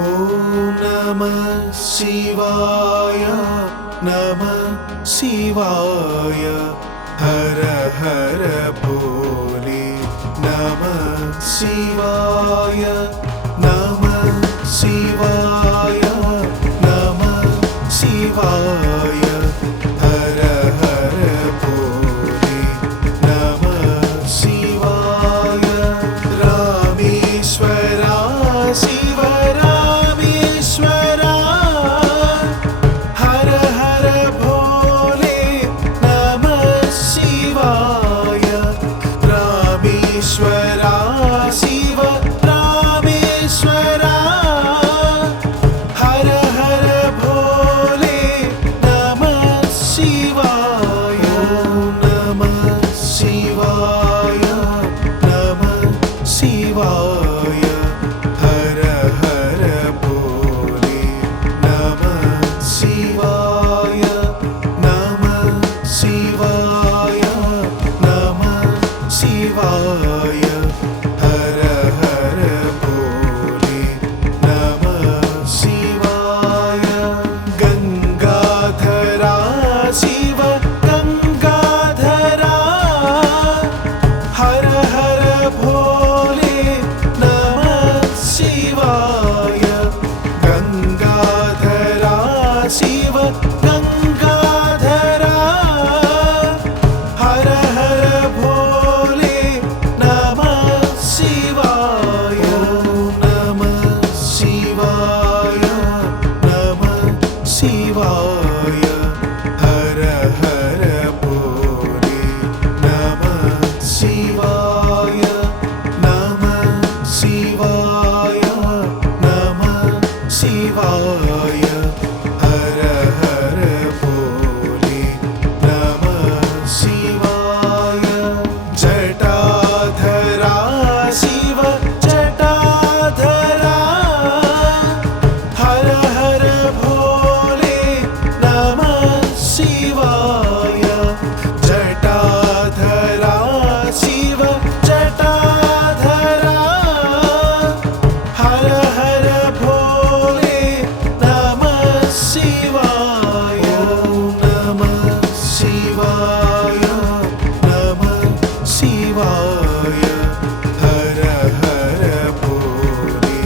ॐ नमः शिवाय नमः शिवाय हर हर भोले नमः शिवाय नमः शिवाय नमः शिवाय हर हर भोले नमः शिवाय रामेश्वरा शिव रामेश्वरा हर हर भोले नमः शिवाय रामेश्वरा शिव रामेश्वरा हर हर भोले नमः शिवाय नमः शिवाय नमः शिवाय हर हर भोले नमः शिवाय नमः शिवाय नमः शिवाय हर हर भोले नमः शिवाय गंगाधरा शिव गंगाधरा हर हर भोले नमः शिवाय गंगाधरा शिव गंगाधरा हर हर भोले नमः शिवाय नमः शिवाय नमः शिवाय हर हर भोले नमः शिवाय नमः शिवाय नमः शिवाय हर हर भोले नमः शिवाय जटाधरा शिव जटाधरा हर हर भोले नमः शिवाय जटाधरा शिव जटाधरा हर हर भोले नमः शिवाय नमः शिवाय नमः शिवाय हर हर भोले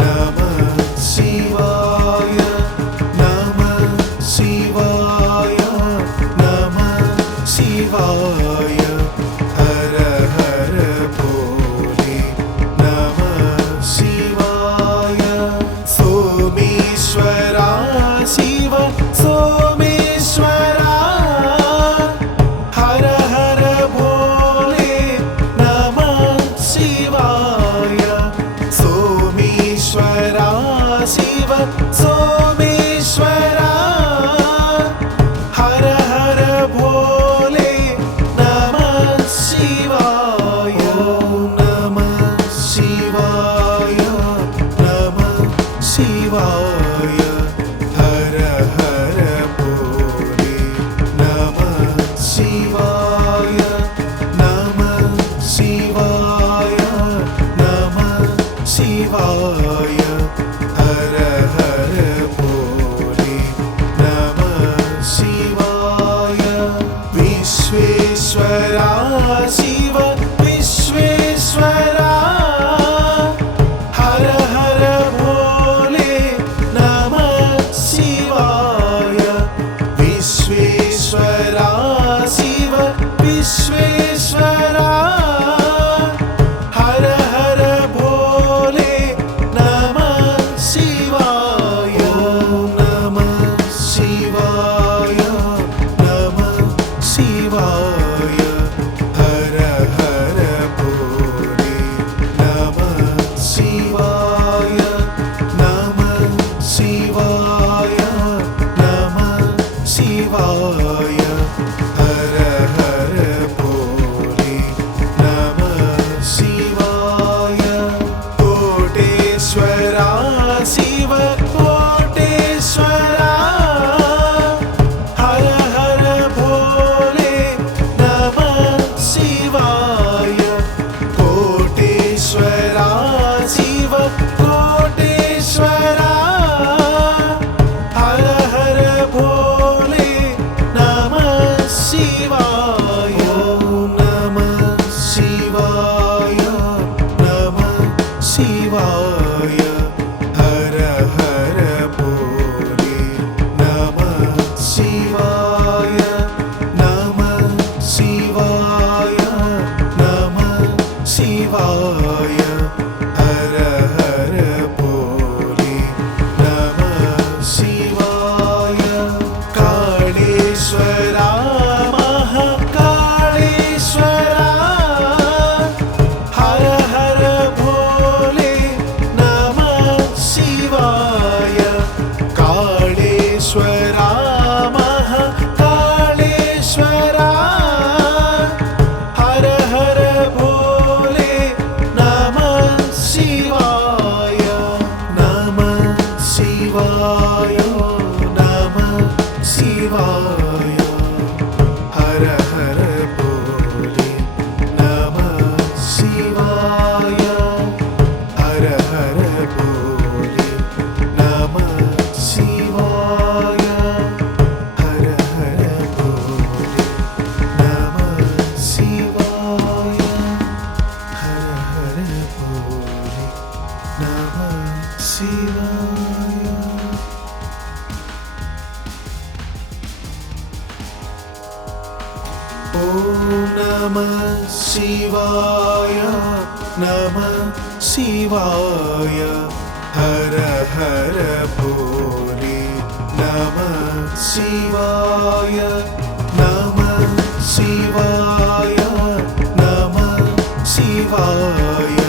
नमः शिवाय नमः शिवाय नमः शिवाय हर हर भोले नमः शिवाय सोमेश्वरा शिव सोमेश्वरा हर हर भोले नमः शिवाय सोमेश्वरा शिव सोमेश्वरा हर हर भोले नमः शिवाय नमः शिवाय नमः शिवाय हर हर भोले नमः शिवाय नमः शिवाय नमः शिवाय हर हर भोले नमः शिवाय विश्वेश्वरा शिव विश्वेश्वरा हर हर भोले नमः शिवाय विश्वेश्वरा शिव विश्वेश्वरा हर हर भोले नमः शिवाय नमः शिवाय नमः शिवाय हर हर शिवाय नमः शिवाय हर हर भोले नमः शिवाय नमः शिवाय नमः शिवाय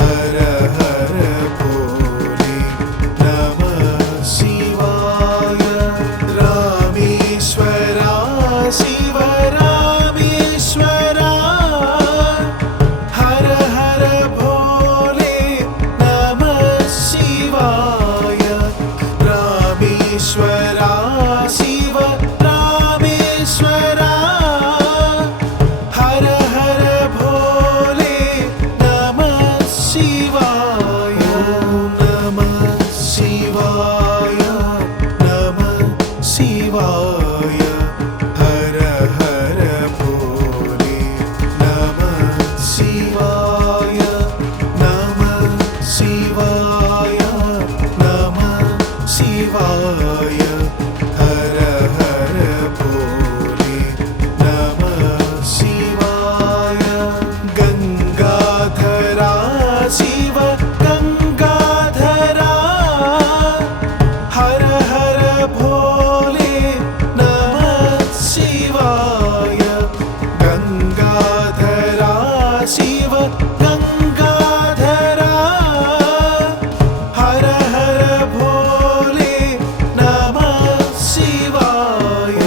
हर हर भोले नमः शिवाय रामेश्वरा शिव रामेश्वरा हर हर भोले नमः शिवाय रामेश्वरा शिव रामेश्वरा हर हर भोले नमः शिवाय नमः शिवाय नमः शिवाय हर हर भोले नमः शिवाय नमः शिवाय नमः शिवाय हर हर भोले नमः शिवाय गंगाधरा शिव गंगाधरा हर हर भोले नमः शिवाय गंगाधरा शिव गंगाधरा हर हर भोले नमः शिवाय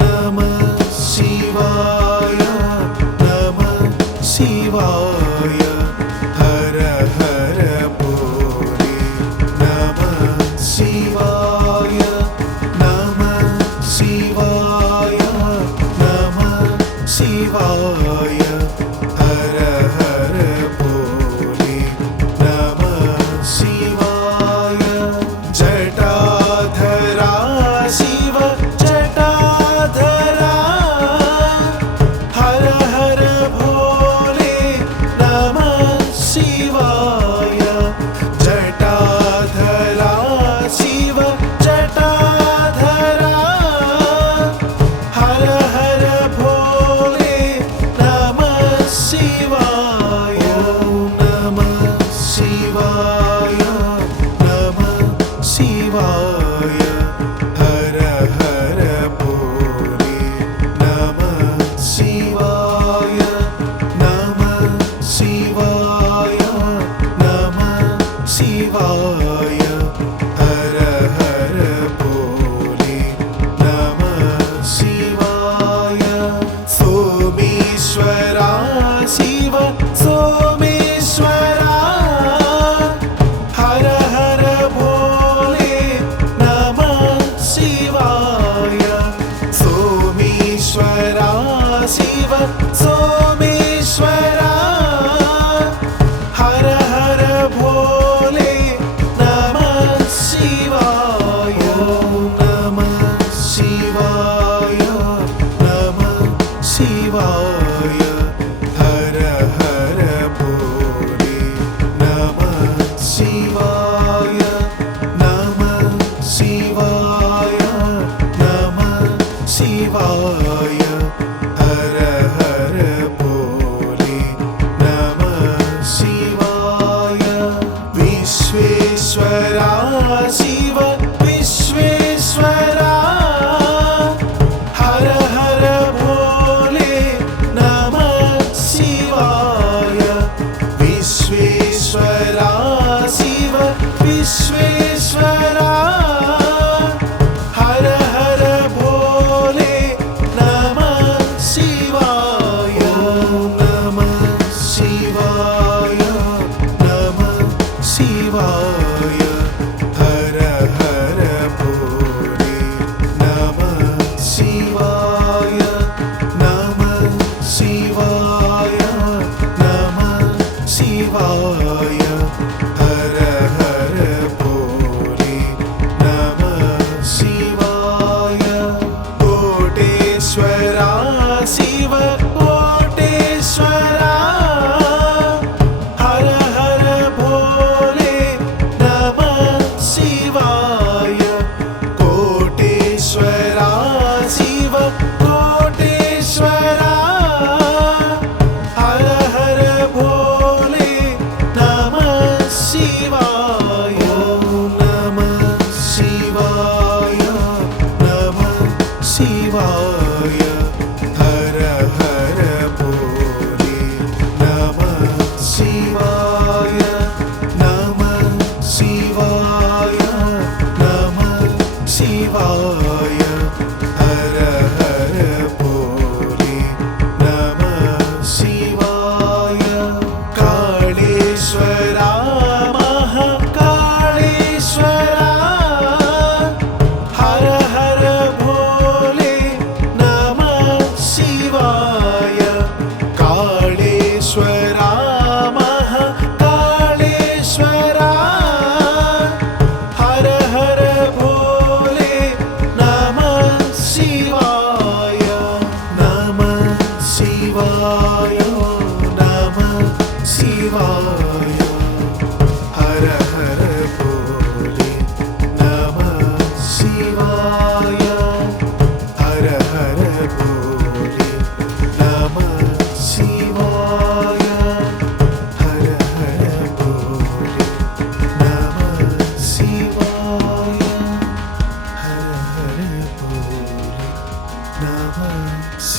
नमः शिवाय नमः शिवाय हर हर भोले नमः शिवाय नमः शिवाय नमः शिवाय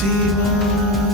శివాయ